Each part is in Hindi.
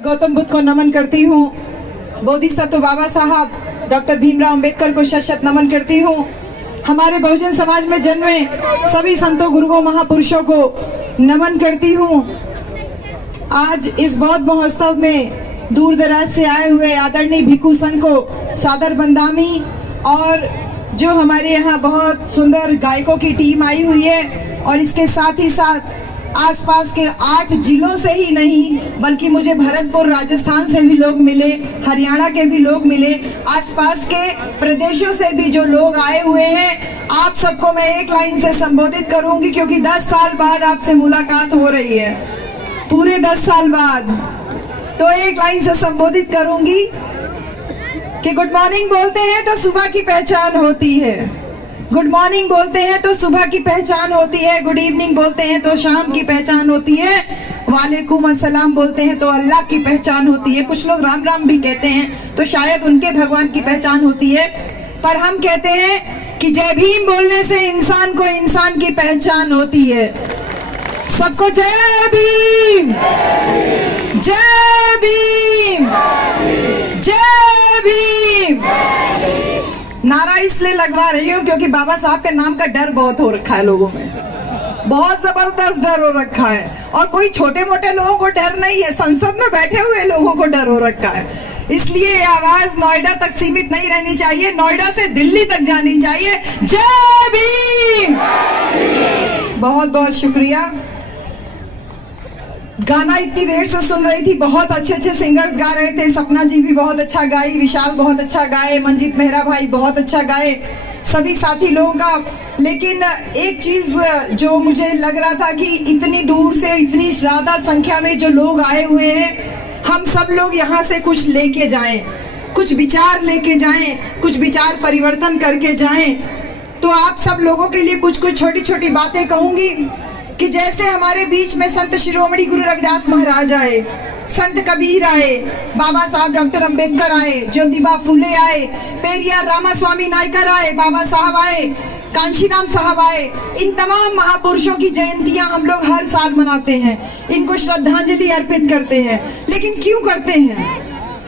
गौतम बुद्ध को नमन करती हूँ। बोधिसत्व बाबा साहब डॉक्टर भीमराव अंबेडकर को शत नमन करती हूँ। हमारे बहुजन समाज में जन्मे सभी संतों, गुरुओं, महापुरुषों को नमन करती हूँ। आज इस बौद्ध महोत्सव में दूर दराज से आए हुए आदरणीय भिक्खु संघ को सादर बंदामी, और जो हमारे यहाँ बहुत सुंदर गायकों की टीम आई हुई है, और इसके साथ ही साथ आसपास के 8 जिलों से ही नहीं बल्कि मुझे भरतपुर राजस्थान से भी लोग मिले, हरियाणा के भी लोग मिले, आसपास के प्रदेशों से भी जो लोग आए हुए हैं। आप सबको मैं एक लाइन से संबोधित करूंगी क्योंकि 10 साल बाद आपसे मुलाकात हो रही है, पूरे 10 साल बाद। तो एक लाइन से संबोधित करूंगी कि गुड मॉर्निंग बोलते हैं तो सुबह की पहचान होती है, गुड मॉर्निंग बोलते हैं तो सुबह की पहचान होती है, गुड इवनिंग बोलते हैं तो शाम की पहचान होती है, वालेकुम अस्सलाम बोलते हैं तो अल्लाह की पहचान होती है। कुछ लोग राम राम भी कहते हैं तो शायद उनके भगवान की पहचान होती है, पर हम कहते हैं कि जय भीम बोलने से इंसान को इंसान की पहचान होती है। सबको जय भीम, जय भीम, जय भीम। नारा इसलिए लगवा रही हूँ क्योंकि बाबा साहब के नाम का डर बहुत हो रखा है लोगों में, बहुत जबरदस्त डर हो रखा है। और कोई छोटे मोटे लोगों को डर नहीं है, संसद में बैठे हुए लोगों को डर हो रखा है। इसलिए ये आवाज नोएडा तक सीमित नहीं रहनी चाहिए, नोएडा से दिल्ली तक जानी चाहिए। जय भीम। बहुत बहुत शुक्रिया। गाना इतनी देर से सुन रही थी, बहुत अच्छे अच्छे सिंगर्स गा रहे थे। सपना जी भी बहुत अच्छा गाई, विशाल बहुत अच्छा गाए, मंजीत मेहरा भाई बहुत अच्छा गाए, सभी साथी लोगों का। लेकिन एक चीज जो मुझे लग रहा था कि इतनी दूर से इतनी ज्यादा संख्या में जो लोग आए हुए हैं, हम सब लोग यहाँ से कुछ लेके जाएं, कुछ विचार लेके जाएं, कुछ विचार परिवर्तन करके जाएं। तो आप सब लोगों के लिए कुछ कुछ छोटी छोटी बातें कहूंगी कि जैसे हमारे बीच में संत शिरोमणि गुरु रविदास महाराज आए, संत कबीर आए, बाबा साहब डॉक्टर अंबेडकर आए, ज्योतिबा फुले आए, पेरियार रामास्वामी नायकर आए, बाबा साहब आए, कांशीराम साहब आए। इन तमाम महापुरुषों की जयंतियां हम लोग हर साल मनाते हैं, इनको श्रद्धांजलि अर्पित करते हैं। लेकिन क्यों करते हैं,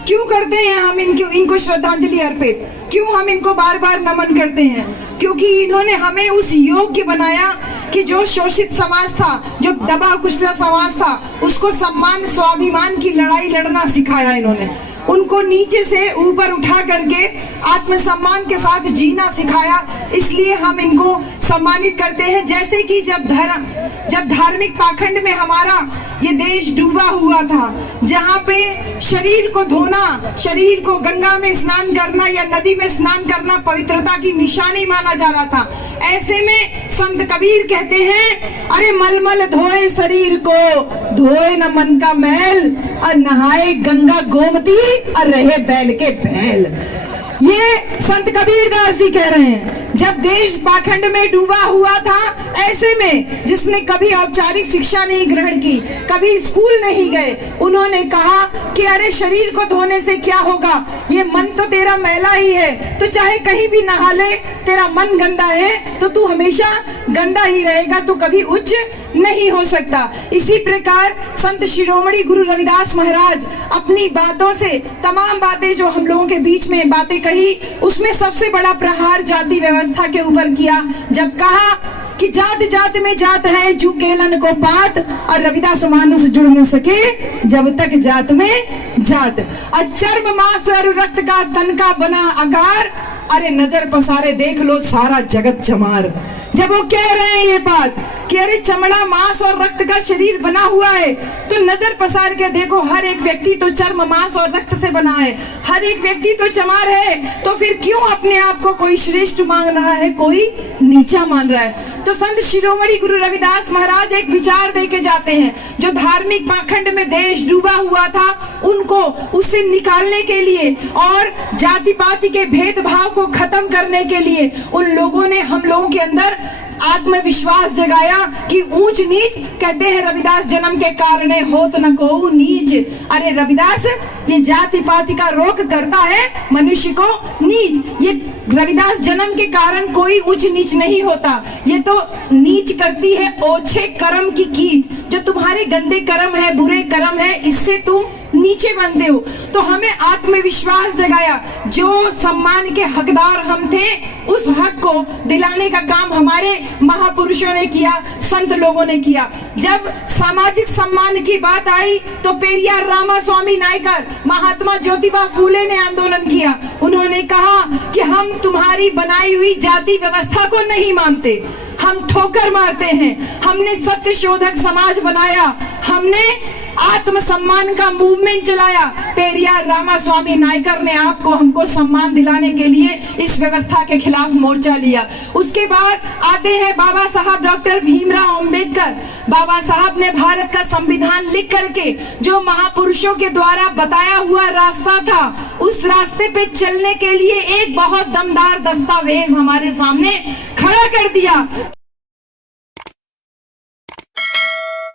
क्यों करते हैं हम इनको श्रद्धांजलि अर्पित, क्यों हम इनको बार बार नमन करते हैं? क्योंकि इन्होंने हमें उस योग्य बनाया कि जो शोषित समाज था, जो दबा कुचला समाज था, उसको सम्मान स्वाभिमान की लड़ाई लड़ना सिखाया इन्होंने। उनको नीचे से ऊपर उठा करके आत्मसम्मान के साथ जीना सिखाया। इसलिए हम इनको सम्मानित करते हैं। जैसे कि जब धार्मिक पाखंड में हमारा ये देश डूबा हुआ था, जहाँ पे शरीर को धोना, शरीर को गंगा में स्नान करना या नदी में स्नान करना पवित्रता की निशानी माना जा रहा था, ऐसे में संत कबीर कहते हैं, अरे मलमल धोए शरीर को, धोए न मन का मैल, और नहाए गंगा गोमती, और रहे बैल के बैल। ये संत कबीर दास जी कह रहे हैं। जब देश पाखंड में डूबा हुआ था, ऐसे में जिसने कभी औपचारिक शिक्षा नहीं ग्रहण की, कभी स्कूल नहीं गए, उन्होंने कहा कि अरे शरीर को धोने से क्या होगा, ये मन तो तेरा मैला ही है, तो चाहे कहीं भी नहा ले, तेरा मन गंदा है तो तू हमेशा गंदा ही रहेगा, तो कभी उच्च नहीं हो सकता। इसी प्रकार संत शिरोमणि गुरु रविदास महाराज अपनी बातों से, तमाम बातें जो हम लोगों के बीच में बातें कही, उसमें सबसे बड़ा प्रहार जाति व्यवस्था के ऊपर किया। जब कहा कि जात जात में जात है, जू केलन को पात, और रविदास मानुष जुड़ न सके जब तक जात में जात। और चर्म मांस और रक्त का तन का बना आकार, अरे नजर पसारे देख लो सारा जगत चमार। जब वो कह रहे हैं ये बात कि अरे चमड़ा मांस और रक्त का शरीर बना हुआ है, तो नजर पसार के देखो हर एक व्यक्ति तो चर्म मांस और रक्त से बना है, हर एक व्यक्ति तो चमार है, तो फिर क्यों अपने आप को कोई श्रेष्ठ मान रहा है, कोई नीचा मान रहा है? तो संत शिरोमणि गुरु रविदास महाराज एक विचार दे के जाते हैं, जो धार्मिक पाखंड में देश डूबा हुआ था, उनको उससे निकालने के लिए और जाति पाति के भेदभाव को खत्म करने के लिए उन लोगों ने हम लोगों के अंदर आत्मविश्वास जगाया कि ऊंच नीच, कहते हैं रविदास जन्म के कारणे होत न को नीच। अरे रविदास ये जाति पाति का रोक करता है मनुष्य को नीच। ये रविदास जन्म के कारण कोई उच्च नीच नहीं होता, ये तो नीच करती है ओछे कर्म की कीच। जो तुम्हारे गंदे कर्म है, बुरे कर्म है, इससे तुम नीचे बनते हो। तो हमें आत्मविश्वास जगाया, जो सम्मान के हकदार हम थे उस हक को दिलाने का काम हमारे महापुरुषों ने किया, संत लोगों ने किया। जब सामाजिक सम्मान की बात आई तो पेरियार रामास्वामी नायकर, महात्मा ज्योतिबा फूले ने आंदोलन किया। उन्होंने कहा कि हम तुम्हारी बनाई हुई जाति व्यवस्था को नहीं मानते, हम ठोकर मारते हैं। हमने सत्य शोधक समाज बनाया, हमने आत्मसम्मान का मूवमेंट चलाया। पेरियार रामास्वामी नायकर ने आपको हमको सम्मान दिलाने के लिए इस व्यवस्था के खिलाफ मोर्चा लिया। उसके बाद आते हैं बाबा साहब डॉक्टर भीमराव अंबेडकर। बाबा साहब ने भारत का संविधान लिख करके जो महापुरुषों के द्वारा बताया हुआ रास्ता था, उस रास्ते पे चलने के लिए एक बहुत दमदार दस्तावेज हमारे सामने खड़ा कर दिया।